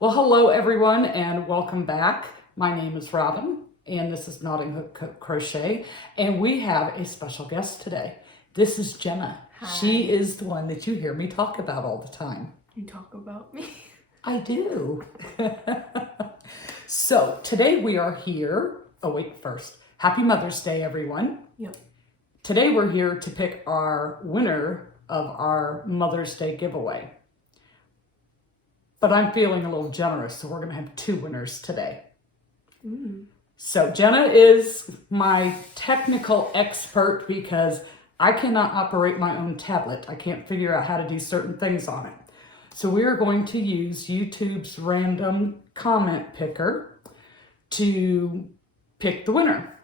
Well, hello everyone and welcome back. My name is Robin and this is Knotting Hook Crochet and we have a special guest today. This is Jenna. Hi. She is the one that you hear me talk about all the time. You talk about me? I do. So today we are here. Oh wait, first, happy Mother's Day everyone. Yep. Today we're here to pick our winner of our Mother's Day giveaway. But I'm feeling a little generous, so we're going to have two winners today. So Jenna is my technical expert because I cannot operate my own tablet. I can't figure out how to do certain things on it. So we are going to use YouTube's random comment picker to pick the winner.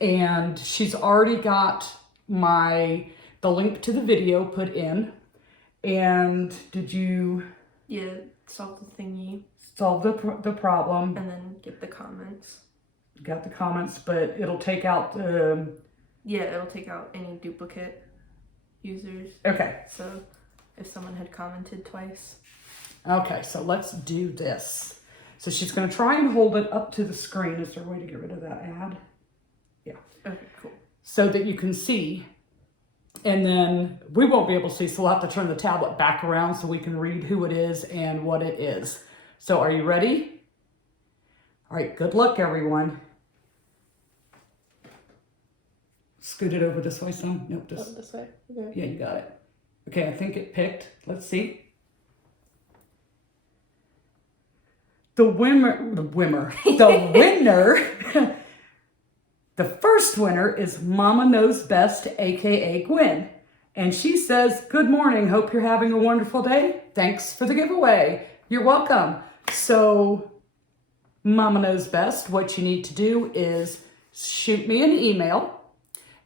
And she's already got the link to the video put in. And did you... Yeah, solve the thingy. Solve the problem. And then get the comments. Got the comments, but it'll take out the... Yeah, it'll take out any duplicate users. Okay. So if someone had commented twice. Okay, so let's do this. So she's going to try and hold it up to the screen. Is there a way to get rid of that ad? Yeah. Okay, cool. So that you can see. And then we won't be able to see, so we'll have to turn the tablet back around so we can read who it is and what it is. So are you ready? All right, good luck, everyone. Scoot it over this way some. Nope, just... this way. Okay. Yeah, you got it. Okay, I think it picked. Let's see. The winner, the first winner is Mama Knows Best, aka Gwen. And she says, "Good morning, hope you're having a wonderful day. Thanks for the giveaway." You're welcome. So, Mama Knows Best, what you need to do is shoot me an email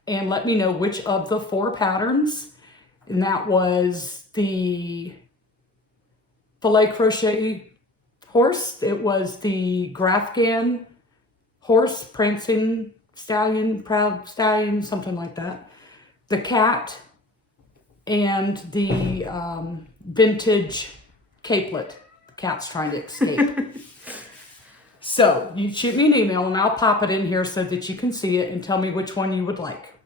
and let me know which of the 4 patterns, and that was the filet crochet horse, it was the Grafgan horse, prancing stallion, proud stallion, something like that, the cat, and the vintage capelet. The cat's trying to escape. So you shoot me an email and I'll pop it in here so that you can see it and tell me which one you would like.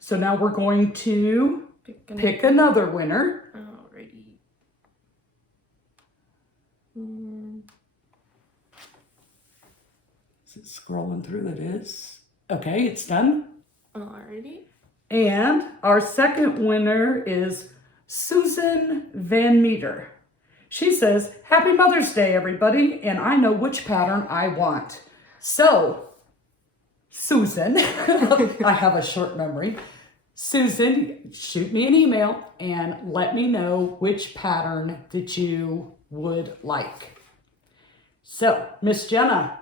So now we're going to pick another winner. Alrighty. Is it scrolling through? It is. Okay, it's done. Alrighty. And our second winner is Susan Van Meter. She says, "Happy Mother's Day, everybody, and I know which pattern I want." So, Susan, I have a short memory. Susan, shoot me an email and let me know which pattern that you would like. So, Miss Jenna,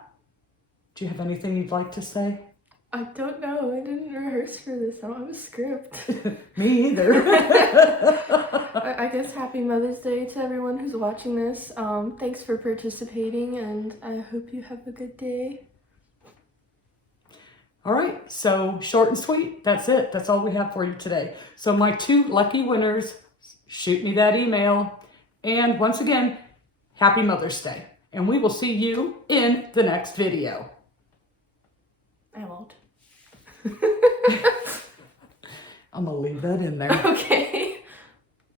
do you have anything you'd like to say? I don't know. I didn't rehearse for this. I don't have a script. Me either. I guess happy Mother's Day to everyone who's watching this. Thanks for participating and I hope you have a good day. All right, so short and sweet. That's it. That's all we have for you today. So my 2 lucky winners, shoot me that email. And once again, happy Mother's Day. And we will see you in the next video. I won't. I'm going to leave that in there. Okay.